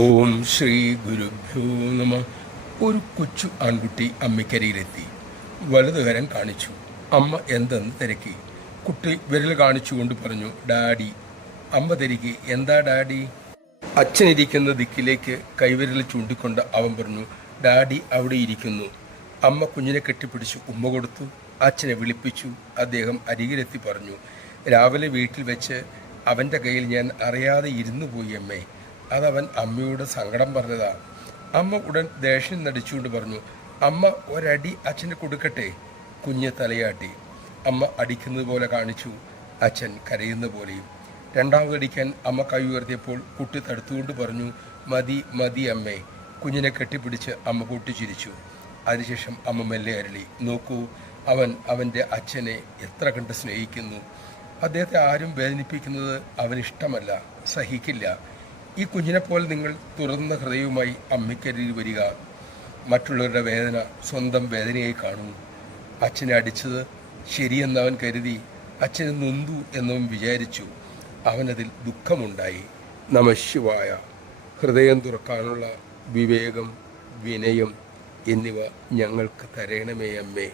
ഓം ശ്രീ ഗുരുഭ്യോ നമ. ഒരു കൊച്ചു ആൺകുട്ടി അമ്മയ്ക്കരിയിലെത്തി. വലതുകരം കാണിച്ചു. അമ്മ എന്തെന്ന് തിരക്കി. കുട്ടി വിരൽ കാണിച്ചുകൊണ്ട് പറഞ്ഞു, ഡാഡി. അമ്മ തിരക്കി, എന്താ ഡാഡി? അച്ഛനിരിക്കുന്ന ദിക്കിലേക്ക് കൈവിരൽ ചൂണ്ടിക്കൊണ്ട് അവൻ പറഞ്ഞു, ഡാഡി അവിടെ ഇരിക്കുന്നു. അമ്മ കുഞ്ഞിനെ കെട്ടിപ്പിടിച്ചു ഉമ്മ കൊടുത്തു. അച്ഛനെ വിളിപ്പിച്ചു. അദ്ദേഹം അരികിലെത്തി പറഞ്ഞു, രാവിലെ വീട്ടിൽ വെച്ച് അവൻ്റെ കയ്യിൽ ഞാൻ അറിയാതെ ഇരുന്നു പോയി അമ്മേ. അതവൻ അമ്മയോട് സങ്കടം പറഞ്ഞതാ. അമ്മ ഉടൻ ദേഷ്യം നടിച്ചുകൊണ്ട് പറഞ്ഞു, അമ്മ ഒരടി അച്ഛന് കൊടുക്കട്ടെ? കുഞ്ഞ് തലയാട്ടി. അമ്മ അടിക്കുന്നത് പോലെ കാണിച്ചു. അച്ഛൻ കരയുന്ന പോലെയും. രണ്ടാമതടിക്കാൻ അമ്മ കൈ ഉയർത്തിയപ്പോൾ കുട്ടി തടുത്തുകൊണ്ട് പറഞ്ഞു, മതി മതി അമ്മേ. കുഞ്ഞിനെ കെട്ടിപ്പിടിച്ച് അമ്മ പൊട്ടിച്ചിരിച്ചു. അതിനുശേഷം അമ്മ മെല്ലെ അരളി, നോക്കൂ, അവൻ അവൻ്റെ അച്ഛനെ എത്ര കണ്ട് സ്നേഹിക്കുന്നു. അദ്ദേഹത്തെ ആരും വേദനിപ്പിക്കുന്നത് അവനിഷ്ടമല്ല, സഹിക്കില്ല. ഈ കുഞ്ഞിനെപ്പോലെ നിങ്ങൾ തുറന്ന ഹൃദയവുമായി അമ്മയ്ക്കരികിൽ വരിക. മറ്റുള്ളവരുടെ വേദന സ്വന്തം വേദനയായി കാണൂ. അച്ഛനെ അടിച്ചത് ശരിയെന്നവൻ കരുതി. അച്ഛനെ നൊന്തു എന്നവൻ വിചാരിച്ചു. അവനതിൽ ദുഃഖമുണ്ടായി. നമഃശിവായ. ഹൃദയം തുറക്കാനുള്ള വിവേകം, വിനയം എന്നിവ ഞങ്ങൾക്ക് തരണമേ അമ്മേ.